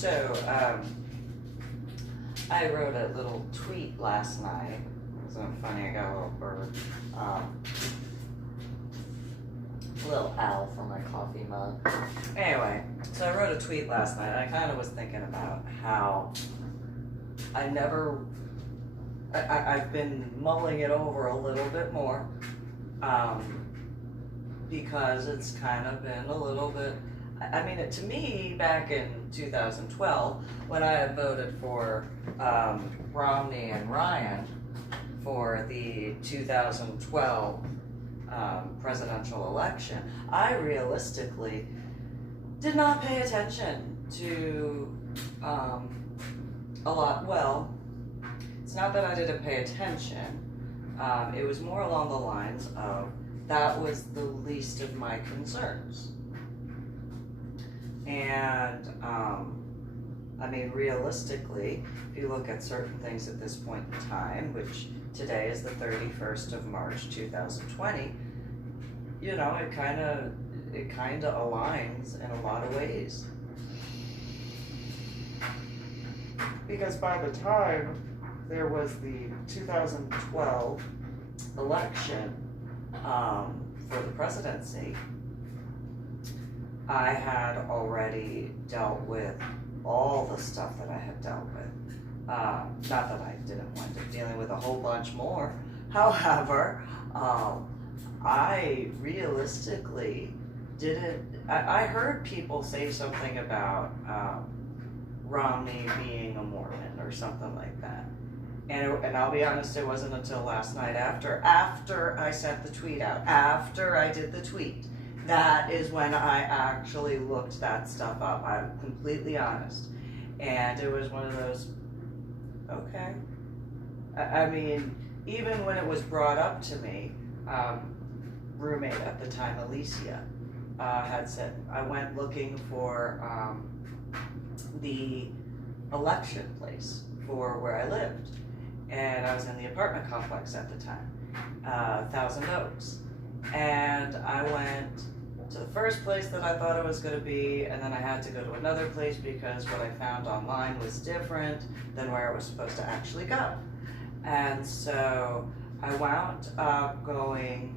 So, I wrote a little tweet last night. It was funny, I got a little bird. Little owl for my coffee mug. Anyway, so I wrote a tweet last night. I kind of was thinking about how I've been mulling it over a little bit more, because it's kind of been a little bit, I mean, to me, back in 2012, when I had voted for Romney and Ryan for the 2012 presidential election, I realistically did not pay attention to a lot. Well, it's not that I didn't pay attention. It was more along the lines of that was the least of my concerns. And I mean, realistically, if you look at certain things at this point in time, which today is the 31st of March 2020, you know, it kind of aligns in a lot of ways. Because by the time there was the 2012 election for the presidency, I had already dealt with all the stuff that I had dealt with. Not that I didn't wind up dealing with a whole bunch more. However, I realistically didn't. I heard people say something about Romney being a Mormon or something like that. And I'll be honest, it wasn't until last night after I sent the tweet out, after I did the tweet, that is when I actually looked that stuff up. I'm completely honest. And it was one of those, okay. I mean, even when it was brought up to me, roommate at the time, Alicia, had said, I went looking for the election place for where I lived. And I was in the apartment complex at the time, Thousand Oaks. And I went to the first place that I thought it was going to be, and then I had to go to another place because what I found online was different than where I was supposed to actually go. And so I wound up going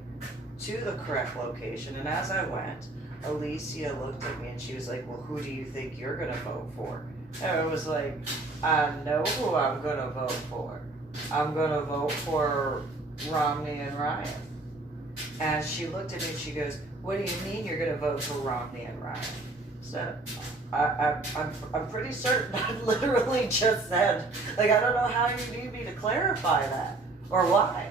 to the correct location, and as I went, Alicia looked at me and she was like, well, who do you think you're going to vote for? And I was like, I know who I'm going to vote for. I'm going to vote for Romney and Ryan. And she looked at me and she goes, what do you mean you're going to vote for Romney and Ryan? So I'm pretty certain I literally just said, like, I don't know how you need me to clarify that, or why.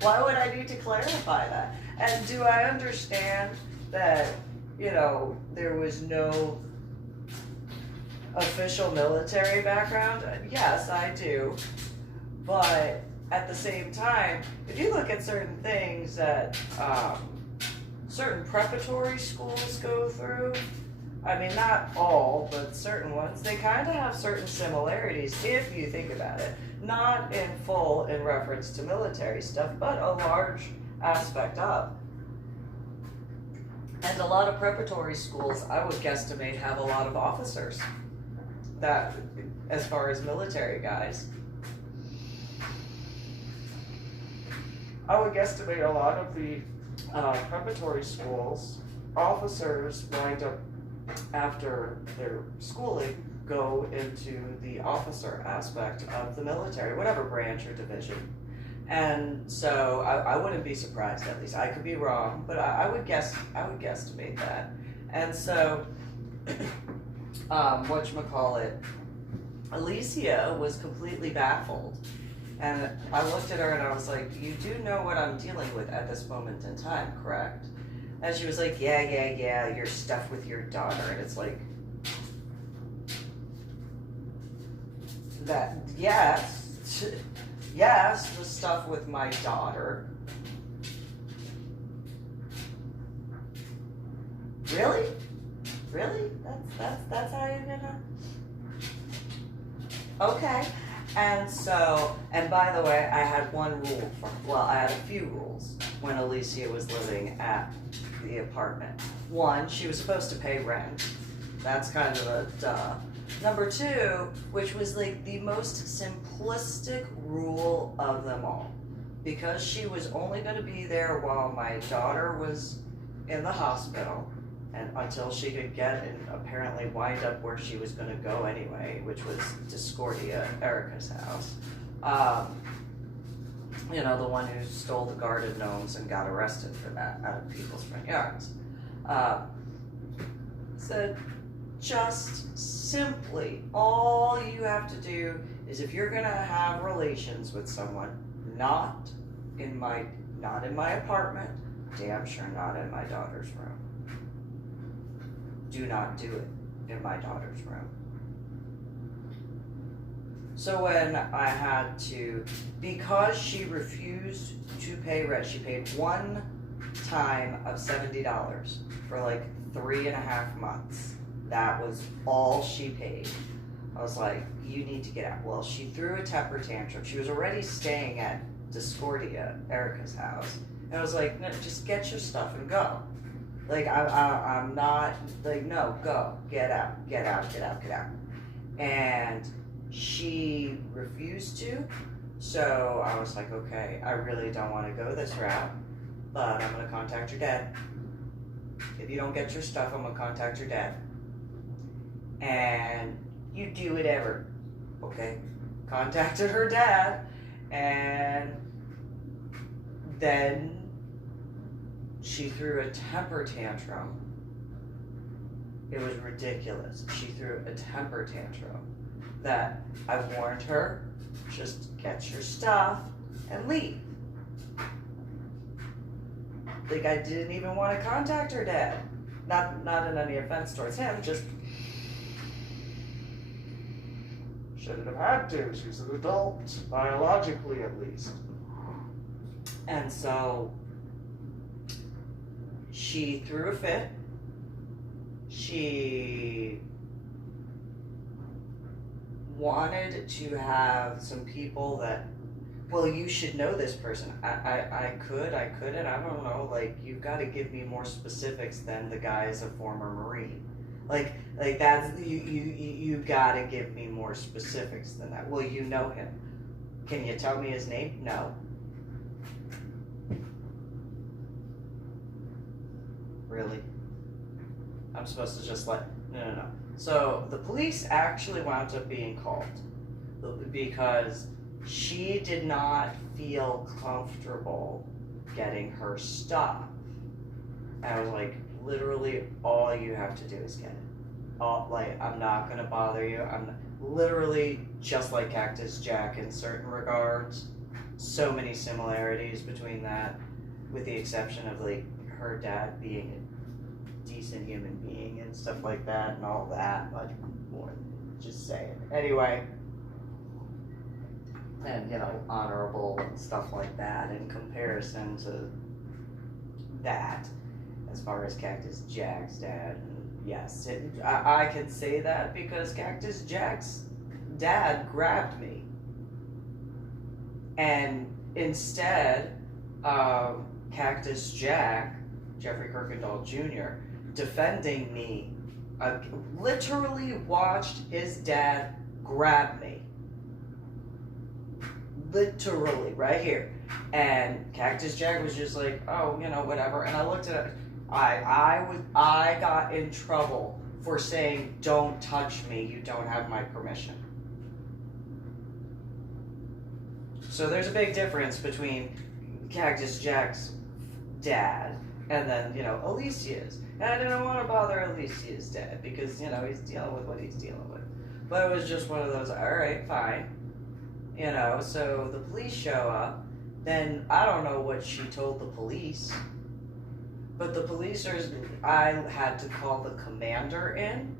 Why would I need to clarify that? And do I understand that, you know, there was no official military background? Yes, I do. But at the same time, if you look at certain things that certain preparatory schools go through, I mean, not all, but certain ones, they kind of have certain similarities if you think about it. Not in full in reference to military stuff, but a large aspect of. And a lot of preparatory schools, I would guesstimate, have a lot of officers that, as far as military guys. I would guesstimate a lot of the preparatory schools, officers wind up, after their schooling, go into the officer aspect of the military, whatever branch or division. And so I wouldn't be surprised, at least. I could be wrong, but I would guesstimate that. And so, whatchamacallit, Alicia was completely baffled. And I looked at her and I was like, you do know what I'm dealing with at this moment in time, correct? And she was like, yeah, your stuff with your daughter. And it's like, that, yes, the stuff with my daughter. Really? That's how you're gonna? Okay. And so, and by the way, I had one rule I had a few rules when Alicia was living at the apartment. One, she was supposed to pay rent. That's kind of a duh. Number two, which was like the most simplistic rule of them all, because she was only going to be there while my daughter was in the hospital and until she could get and apparently wind up where she was going to go anyway, which was Discordia, Erica's house. You know, the one who stole the garden gnomes and got arrested for that out of people's front yards. Said, just simply, all you have to do is, if you're gonna have relations with someone, not in my apartment, damn sure not in my daughter's room. Do not do it in my daughter's room. So when I had to, because she refused to pay rent, she paid one time of $70 for like 3.5 months. That was all she paid. I was like, you need to get out. Well, she threw a temper tantrum. She was already staying at Discordia, Erica's house. And I was like, no, just get your stuff and go. Like, I'm not, like, no, go, get out, get out, get out, get out. And she refused to, so I was like, okay, I really don't want to go this route, but I'm going to contact your dad. If you don't get your stuff, I'm going to contact your dad. And you do whatever, okay? Contacted her dad, and then she threw a temper tantrum. It was ridiculous. She threw a temper tantrum that I warned her, just get your stuff and leave. Like, I didn't even want to contact her dad. Not in any offense towards him, just shouldn't have had to. She's an adult, biologically at least. And so she threw a fit. She wanted to have some people that, well, you should know this person. I couldn't, I don't know, like, you've got to give me more specifics than the guy is a former Marine. Like that's, you got to give me more specifics than that. Well, you know him. Can you tell me his name? No. Really? I'm supposed to just no. So the police actually wound up being called because she did not feel comfortable getting her stuff. And I was like, literally all you have to do is get it. I'm not gonna bother you. I'm literally just like Cactus Jack in certain regards. So many similarities between that, with the exception of like her dad being a decent human being and stuff like that and all that, much more than just saying. Anyway, and honorable and stuff like that in comparison to that, as far as Cactus Jack's dad. Yes, I can say that because Cactus Jack's dad grabbed me, and instead of Cactus Jack, Jeffrey Kirkendall Jr., defending me, literally watched his dad grab me. Literally, right here. And Cactus Jack was just like, oh, whatever. And I looked at it. I got in trouble for saying, don't touch me, you don't have my permission. So there's a big difference between Cactus Jack's dad and then, Alicia's. And I didn't want to bother Alicia's dad because, he's dealing with what he's dealing with. But it was just one of those, all right, fine. So the police show up. Then I don't know what she told the police. But the policers, I had to call the commander in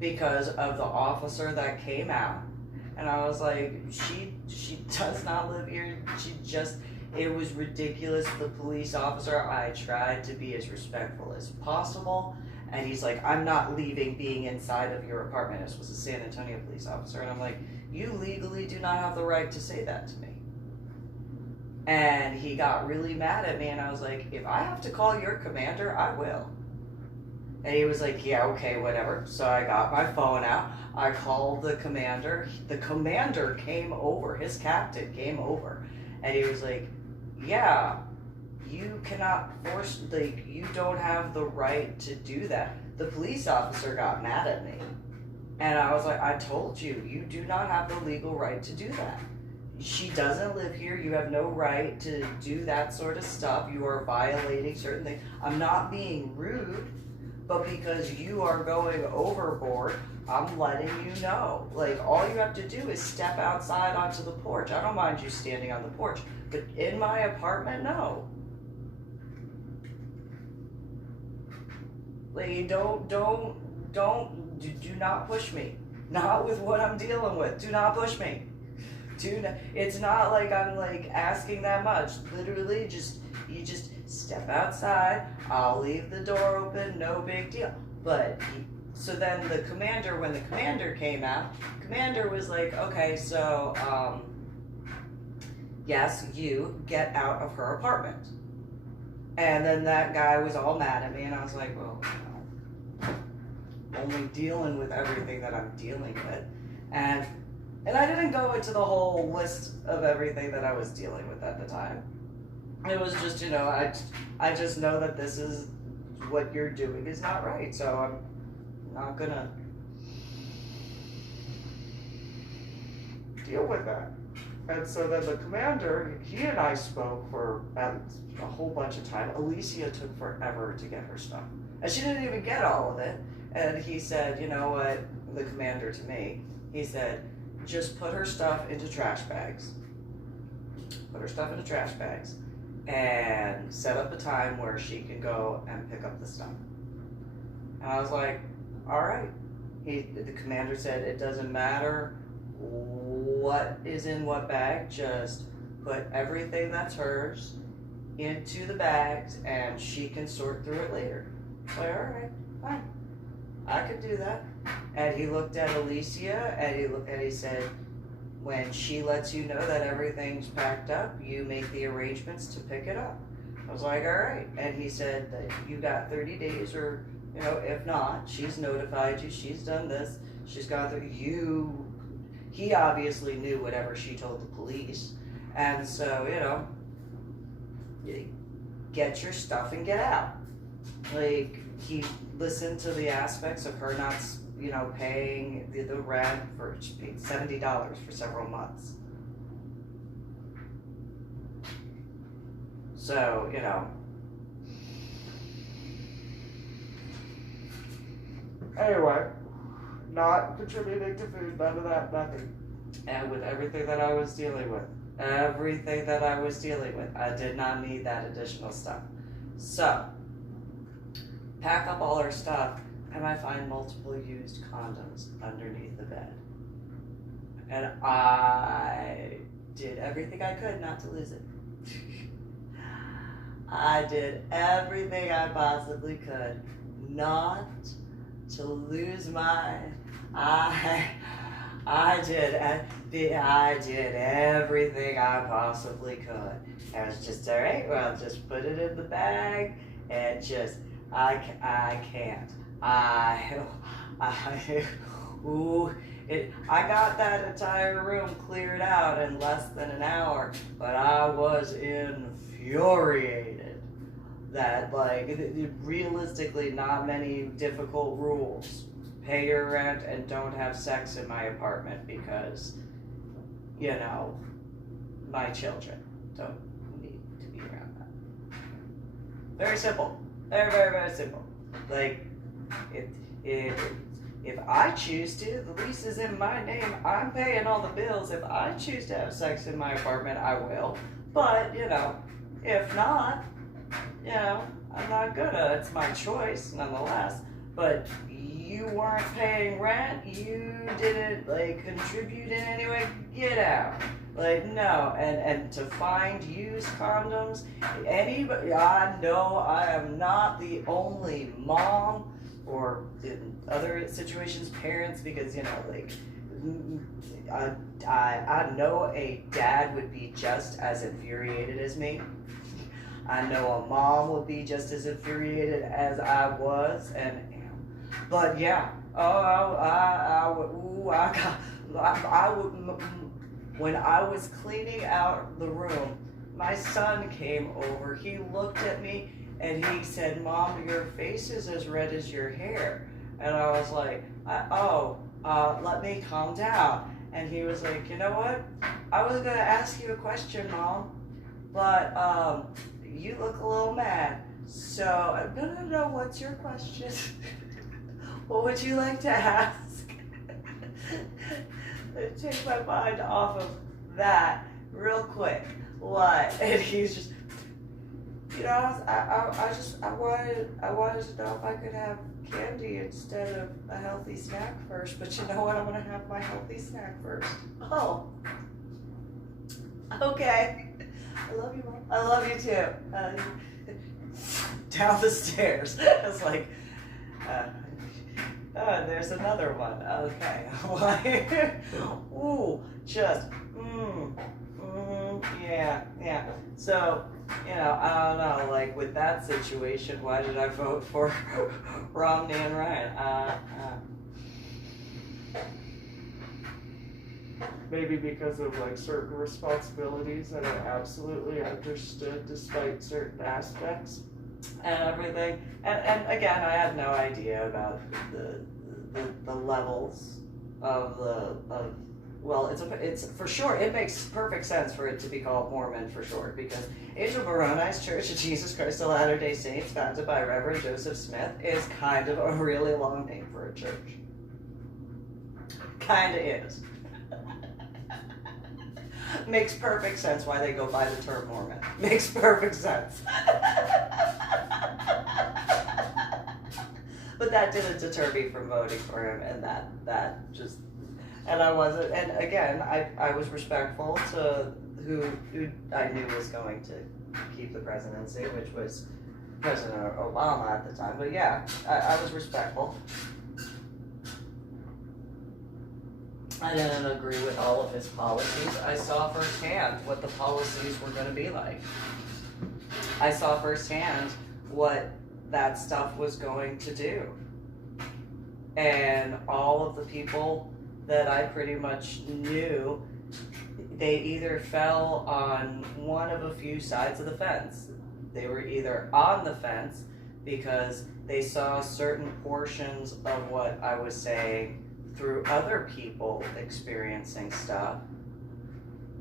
because of the officer that came out. And I was like, she does not live here. It was ridiculous. The police officer, I tried to be as respectful as possible. And he's like, I'm not leaving being inside of your apartment. This was a San Antonio police officer. And I'm like, you legally do not have the right to say that to me. And he got really mad at me, and I was like, if I have to call your commander, I will. And he was like, yeah, okay, whatever. So I got my phone out. I called the commander. The commander came over. His captain came over. And he was like, yeah, you cannot force, like, you don't have the right to do that. The police officer got mad at me. And I was like, I told you, you do not have the legal right to do that. She doesn't live here. You have no right to do that sort of stuff. You are violating certain things. I'm not being rude, but because you are going overboard, I'm letting you know. Like, all you have to do is step outside onto the porch. I don't mind you standing on the porch, but in my apartment, no. Like, do not push me. Not with what I'm dealing with. Do not push me. It's not like I'm like asking that much. Literally, you just step outside. I'll leave the door open. No big deal. But so then when the commander came out, commander was like, okay, so yes, you get out of her apartment. And then that guy was all mad at me, and I was like, well, only dealing with everything that I'm dealing with. And I didn't go into the whole list of everything that I was dealing with at the time. It was just, I just know that this is what you're doing is not right. So I'm not gonna deal with that. And so then the commander, he and I spoke for a whole bunch of time. Alicia took forever to get her stuff. And she didn't even get all of it. And he said, you know what, the commander to me, he said, just put her stuff into trash bags. Put her stuff into trash bags and set up a time where she can go and pick up the stuff. And I was like, all right. The commander said, it doesn't matter what is in what bag, just put everything that's hers into the bags and she can sort through it later. So, all right, fine. I could do that. And he looked at Alicia and he said, when she lets you know that everything's packed up, you make the arrangements to pick it up. I was like, all right. And he said that you got 30 days or, if not, she's notified you, she's done this, she's gone through you. He obviously knew whatever she told the police. And so, get your stuff and get out. Like, he listened to the aspects of her not, paying the rent for, she paid $70 for several months. So, anyway, not contributing to food, none of that, nothing. And with everything that I was dealing with, I did not need that additional stuff. So, pack up all her stuff, and I find multiple used condoms underneath the bed. And I did everything I could not to lose it. I did everything I possibly could not to lose mine. I did everything I possibly could. And it's just, all right, well, just put it in the bag and just, I can't. I got that entire room cleared out in less than an hour, but I was infuriated that, realistically, not many difficult rules. Pay your rent and don't have sex in my apartment because, my children don't need to be around that. Very simple. Very, very, very simple. Like, if I choose to, the lease is in my name, I'm paying all the bills. If I choose to have sex in my apartment, I will. But, if not, I'm not gonna. It's my choice, nonetheless. But you weren't paying rent, you didn't, contribute in any way, get out. No, and to find used condoms, anybody, I know I am not the only mom, or in other situations, parents, because, I know a dad would be just as infuriated as me. I know a mom would be just as infuriated as I was and am. But yeah, when I was cleaning out the room, my son came over. He looked at me and he said, "Mom, your face is as red as your hair." And I was like, let me calm down. And he was like, "You know what? I was gonna ask you a question, Mom, but you look a little mad. So no, what's your question? What would you like to ask?" Take my mind off of that real quick. What? And he's just, I wanted to know if I could have candy instead of a healthy snack first. But you know what? I'm gonna have my healthy snack first. Oh, okay. I love you, Mom. I love you too. Down the stairs. It's like, there's another one. Okay. Ooh, just, yeah. So, I don't know, like with that situation, why did I vote for Romney and Ryan? Maybe because of like certain responsibilities that I absolutely understood despite certain aspects and everything. And again, I had no idea about the levels of well, it's for sure, it makes perfect sense for it to be called Mormon for short, because Angel Moroni's Church of Jesus Christ of Latter-day Saints, founded by Reverend Joseph Smith, is kind of a really long name for a church. Kinda is. Makes perfect sense why they go by the term Mormon. Makes perfect sense. But that didn't deter me from voting for him, and that just, and I wasn't, and again, I was respectful to who I knew was going to keep the presidency, which was President Obama at the time. But yeah, I was respectful. I didn't agree with all of his policies. I saw firsthand what the policies were going to be like. I saw firsthand what that stuff was going to do. And all of the people that I pretty much knew, they either fell on one of a few sides of the fence. They were either on the fence because they saw certain portions of what I was saying through other people experiencing stuff,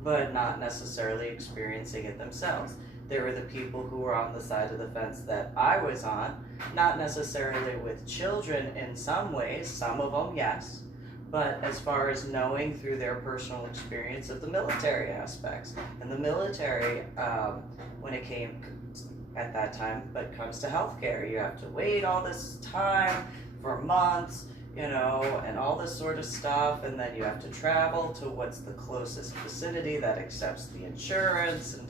but not necessarily experiencing it themselves. There were the people who were on the side of the fence that I was on, not necessarily with children in some ways, some of them, yes, but as far as knowing through their personal experience of the military aspects. And the military, when it came at that time, but comes to healthcare, you have to wait all this time for months, and all this sort of stuff, and then you have to travel to what's the closest vicinity that accepts the insurance, and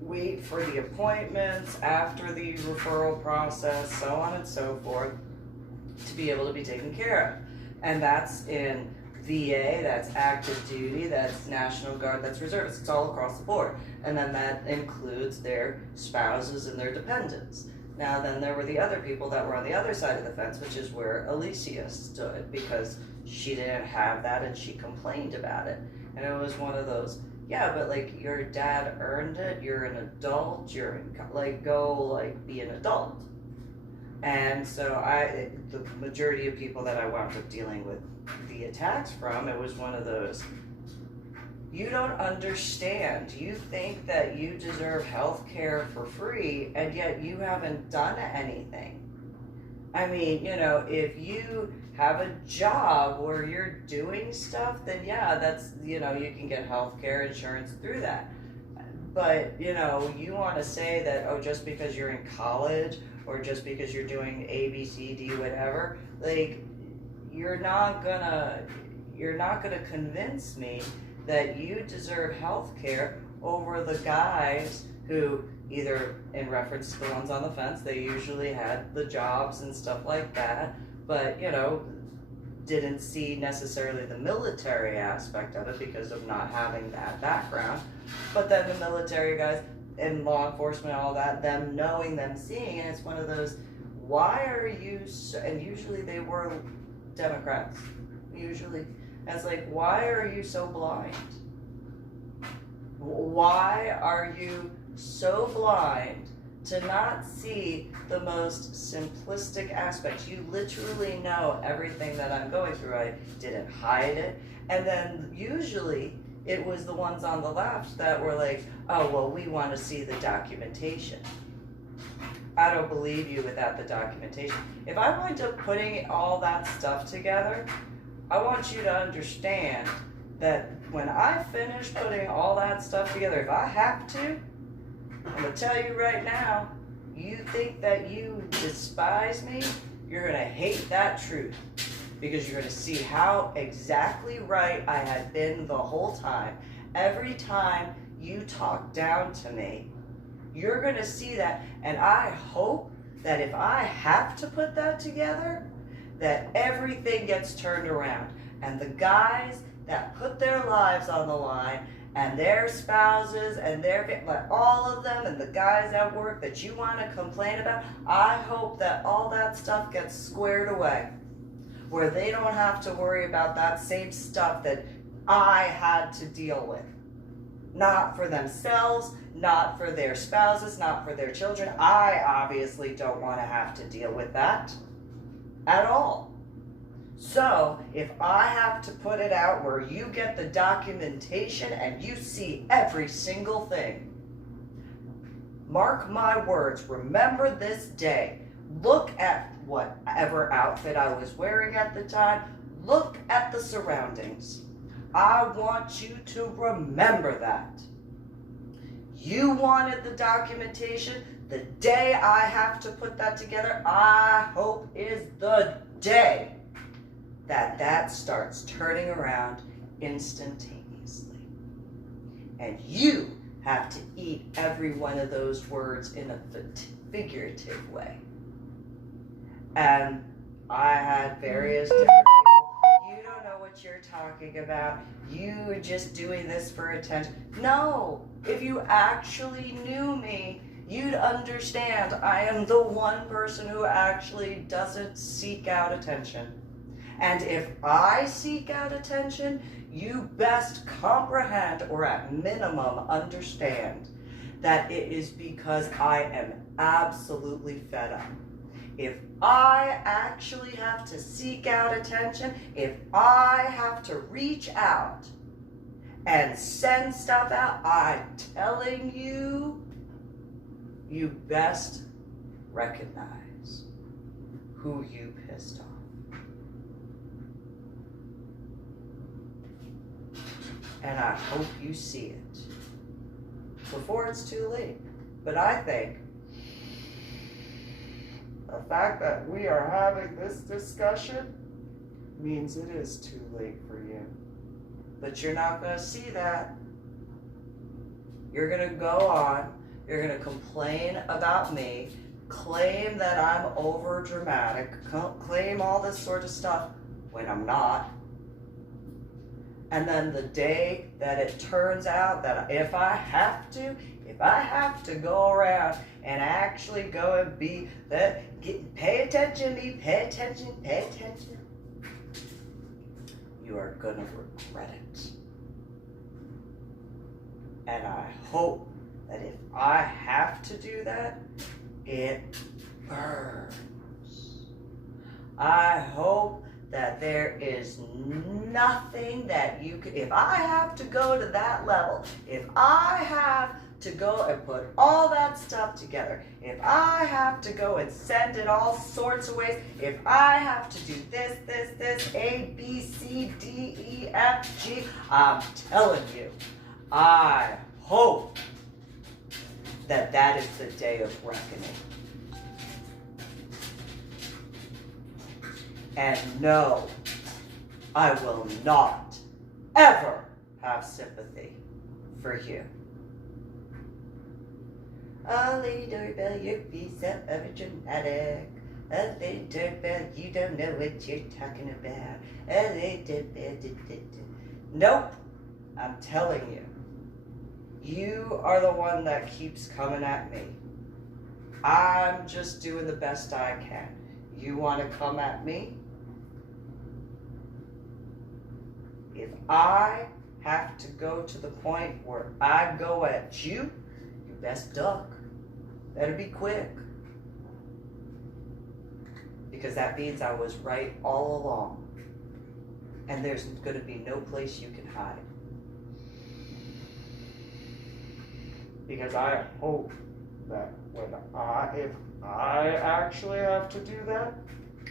wait for the appointments after the referral process, so on and so forth, to be able to be taken care of. And that's in VA, that's active duty, that's National Guard, that's reservists, it's all across the board. And then that includes their spouses and their dependents. Now then there were the other people that were on the other side of the fence, which is where Alicia stood, because she didn't have that and she complained about it. And it was one of those, yeah, but like your dad earned it, you're an adult, go be an adult. And so the majority of people that I wound up dealing with the attacks from, it was one of those, you don't understand. You think that you deserve health care for free, and yet you haven't done anything. I mean, if you have a job where you're doing stuff, then yeah, that's, you can get health care insurance through that. But, you want to say that, just because you're in college, or just because you're doing A, B, C, D, whatever, you're not gonna convince me that you deserve health care over the guys who, either in reference to the ones on the fence, they usually had the jobs and stuff like that, but, didn't see necessarily the military aspect of it because of not having that background. But then the military guys, in law enforcement, all that, them knowing, them seeing, and it's one of those, why are you so, and usually they were Democrats, usually, and it's like, why are you so blind? Why are you so blind to not see the most simplistic aspects? You literally know everything that I'm going through. I didn't hide it. And then usually it was the ones on the left that were like, oh, well, we want to see the documentation. I don't believe you without the documentation. If I wind up putting all that stuff together, I want you to understand that when I finish putting all that stuff together, if I have to, I'm going to tell you right now, you think that you despise me, you're going to hate that truth, because you're going to see how exactly right I had been the whole time. Every time you talk down to me, you're going to see that, and I hope that if I have to put that together, that everything gets turned around, and the guys that put their lives on the line, and their spouses, and their, all of them, and the guys at work that you want to complain about, I hope that all that stuff gets squared away, where they don't have to worry about that same stuff that I had to deal with. Not for themselves, not for their spouses, not for their children. I obviously don't want to have to deal with that at all. So, if I have to put it out where you get the documentation and you see every single thing, mark my words, remember this day. Look at whatever outfit I was wearing at the time. Look at the surroundings. I want you to remember that. You wanted the documentation. The day I have to put that together, I hope is the day that starts turning around instantaneously. And you have to eat every one of those words in a figurative way. And I had various different people, you don't know what you're talking about, you are just doing this for attention. No, if you actually knew me, you'd understand I am the one person who actually doesn't seek out attention. And if I seek out attention, you best comprehend, or at minimum understand, that it is because I am absolutely fed up. If I actually have to seek out attention, if I have to reach out and send stuff out, I'm telling you, you best recognize who you pissed off. And I hope you see it before it's too late. But I think the fact that we are having this discussion means it is too late for you. But you're not going to see that. You're going to go on. You're going to complain about me, claim that I'm over dramatic, claim all this sort of stuff when I'm not. And then the day that it turns out that if I have to go around and actually go and be that, pay attention, pay attention, you are gonna regret it. And I hope that if I have to do that, it burns. I hope that there is nothing that you could, if I have to go to that level, if I have to go and put all that stuff together, if I have to go and send it all sorts of ways, if I have to do this, A, B, C, D, E, F, G, I'm telling you, I hope that that is the day of reckoning. And no, I will not ever have sympathy for you. Oh, Lady Dori, Belle, you're piece of a dramatic. Oh, Lady Dori, Belle, you don't know what you're talking about. Oh, Lady Dori, Belle, nope, I'm telling you. You are the one that keeps coming at me. I'm just doing the best I can. You want to come at me? If I have to go to the point where I go at you, you best duck. Better be quick. Because that means I was right all along. And there's going to be no place you can hide. Because I hope that if I actually have to do that,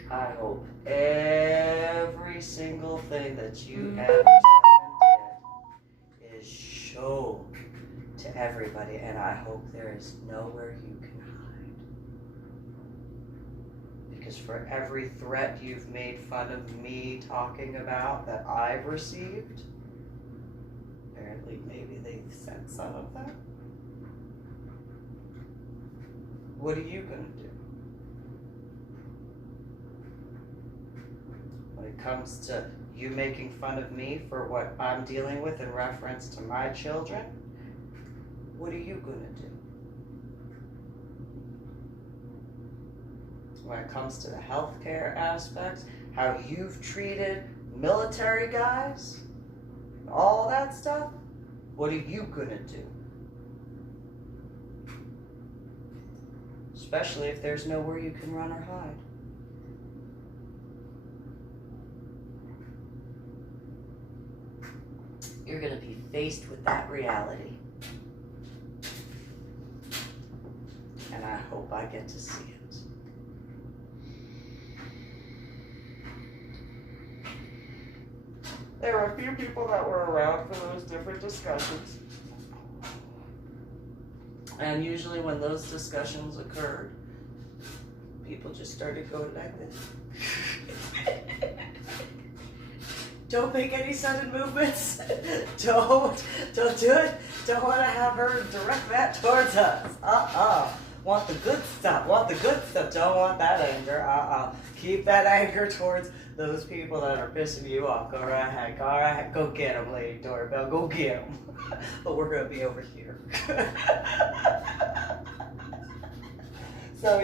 I hope every single thing that you ever said and did is shown to everybody, and I hope there is nowhere you can hide. Because for every threat you've made fun of me talking about that I've received, apparently maybe they've said some of that. What are you going to do? When it comes to you making fun of me for what I'm dealing with in reference to my children, what are you going to do? When it comes to the healthcare aspects, how you've treated military guys, all that stuff, what are you going to do? Especially if there's nowhere you can run or hide. You're going to be faced with that reality. And I hope I get to see it. There were a few people that were around for those different discussions. And usually when those discussions occurred, people just started going like this. Don't make any sudden movements. Don't do it. Don't want to have her direct that towards us. Want the good stuff. Don't want that anger. Keep that anger towards those people that are pissing you off. Go right ahead. Go get them, Lady Dori, Belle. Go get them. But we're going to be over here. So,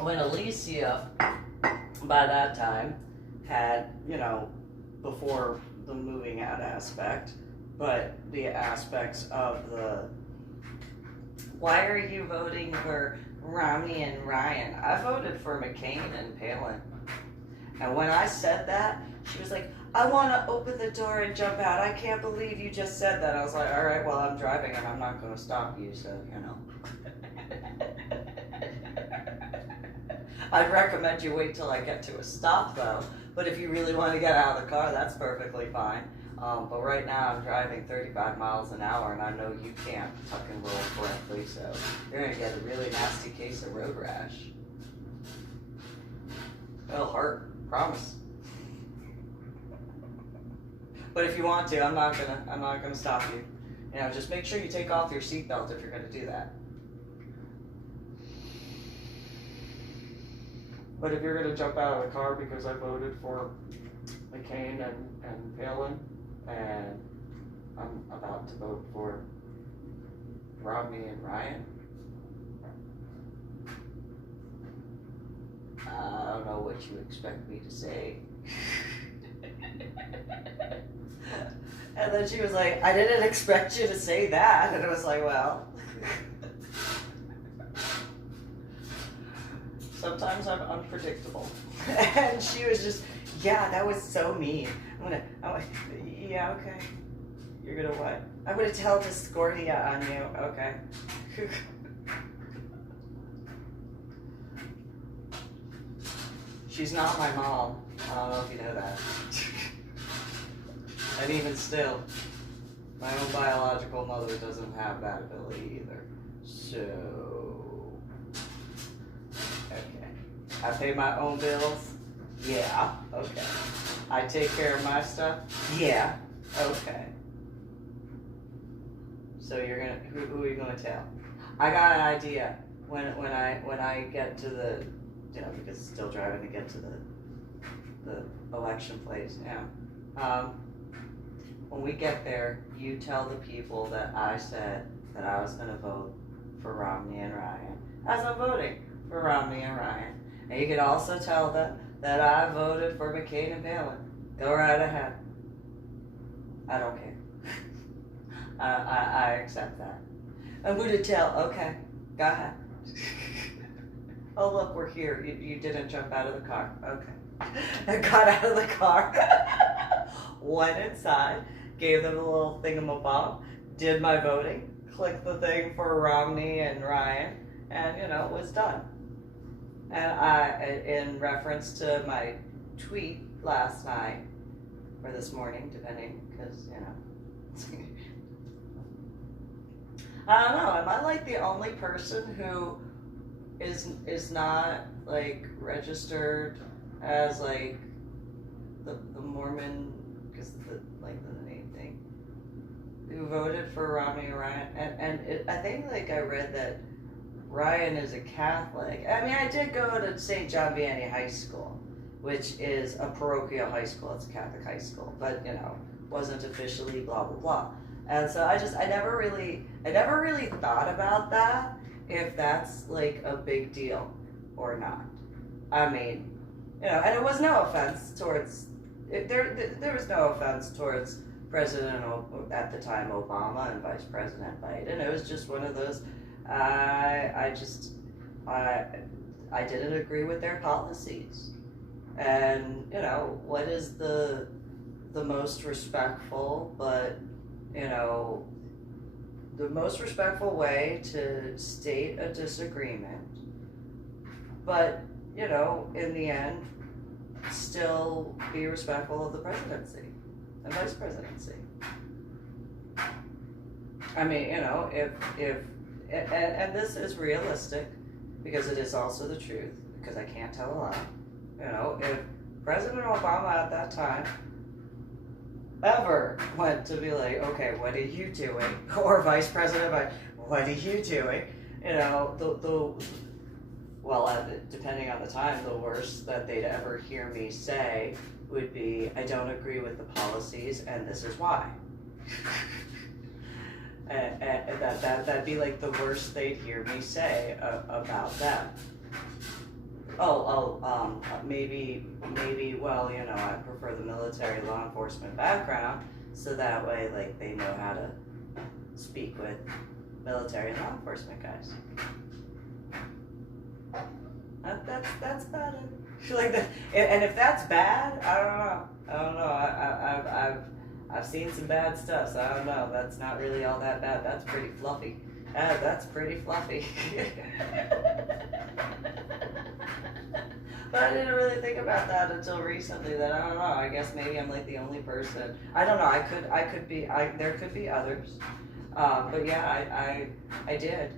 when Alicia, by that time, had, before the moving out aspect, but the aspects of the, why are you voting for Romney and Ryan? I voted for McCain and Palin. And when I said that, she was like, I want to open the door and jump out. I can't believe you just said that. I was like, all right, well, I'm driving and I'm not going to stop you, so, I'd recommend you wait till I get to a stop, though. But if you really want to get out of the car, that's perfectly fine. But right now I'm driving 35 miles an hour, and I know you can't tuck and roll correctly, so you're going to get a really nasty case of road rash. It'll hurt, promise. But if you want to, I'm not gonna stop you. Just make sure you take off your seatbelt if you're gonna do that. But if you're gonna jump out of the car because I voted for McCain and Palin, and I'm about to vote for Romney and Ryan, I don't know what you expect me to say. And then she was like, I didn't expect you to say that. And it was like, well, sometimes I'm unpredictable. And she was just, yeah, that was so mean. I'm like, yeah, okay. You're gonna what? I'm gonna tell Discordia on you. Okay. She's not my mom. I don't know if you know that. And even still, my own biological mother doesn't have that ability either. So, okay. I pay my own bills? Yeah, okay. I take care of my stuff? Yeah, okay. So you're gonna, who are you gonna tell? I got an idea when I get to the, because still driving to get to the election place now. when we get there, you tell the people that I said that I was going to vote for Romney and Ryan, as I'm voting for Romney and Ryan. And you can also tell them that I voted for McCain and Belle. Go right ahead. I don't care. I accept that. I'm going to tell, okay, go ahead. Oh, look, we're here. You didn't jump out of the car. Okay. I got out of the car, went inside, gave them a little thingamabob, did my voting, clicked the thing for Romney and Ryan, and, you know, it was done. And in reference to my tweet last night, or this morning, depending, because, you know, I don't know, am I like the only person who is not like registered as like the Mormon, because the name thing, who voted for Romney and Ryan? And I think like I read that Ryan is a Catholic. I mean, I did go to St. John Vianney High School, which is a parochial high school. It's a Catholic high school, but you know, wasn't officially blah blah blah. And so I never really thought about that, if that's like a big deal or not. I mean, you know, and it was no offense towards, there was no offense towards President at the time Obama and Vice President Biden. It was just one of those, I didn't agree with their policies. And, you know, what is the most respectful, but, you know, the most respectful way to state a disagreement, but, you know, in the end, still be respectful of the presidency and vice presidency. I mean, you know, and this is realistic, because it is also the truth, because I can't tell a lie. You know, if President Obama at that time ever went to be like, okay, what are you doing? Or Vice President, what are you doing? You know, well, depending on the time, the worst that they'd ever hear me say would be, I don't agree with the policies, and this is why. and that'd be like the worst they'd hear me say about them. Maybe, well, you know, I prefer the military law enforcement background, so that way, like, they know how to speak with military and law enforcement guys. That's about it. Like that, and if that's bad, I don't know. I've seen some bad stuff, so I don't know. That's not really all that bad. That's pretty fluffy. That's pretty fluffy. But I didn't really think about that until recently. That I don't know. I guess maybe I'm like the only person. I don't know. I could be. There could be others. But yeah, I did,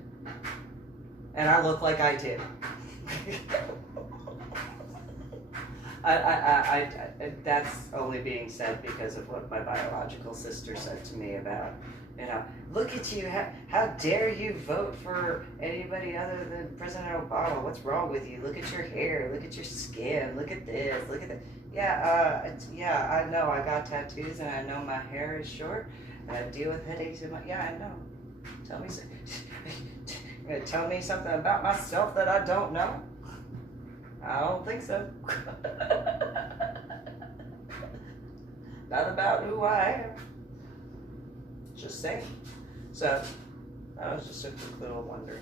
and I look like I did. That's only being said because of what my biological sister said to me about, you know, look at you, how dare you vote for anybody other than President Obama? What's wrong with you? Look at your hair, look at your skin, look at this, look at that. Yeah, I know I got tattoos and I know my hair is short and I deal with headaches in my, yeah, I know. Tell me something about myself that I don't know? I don't think so. Not about who I am. Just saying. So, that was just a quick little wonder.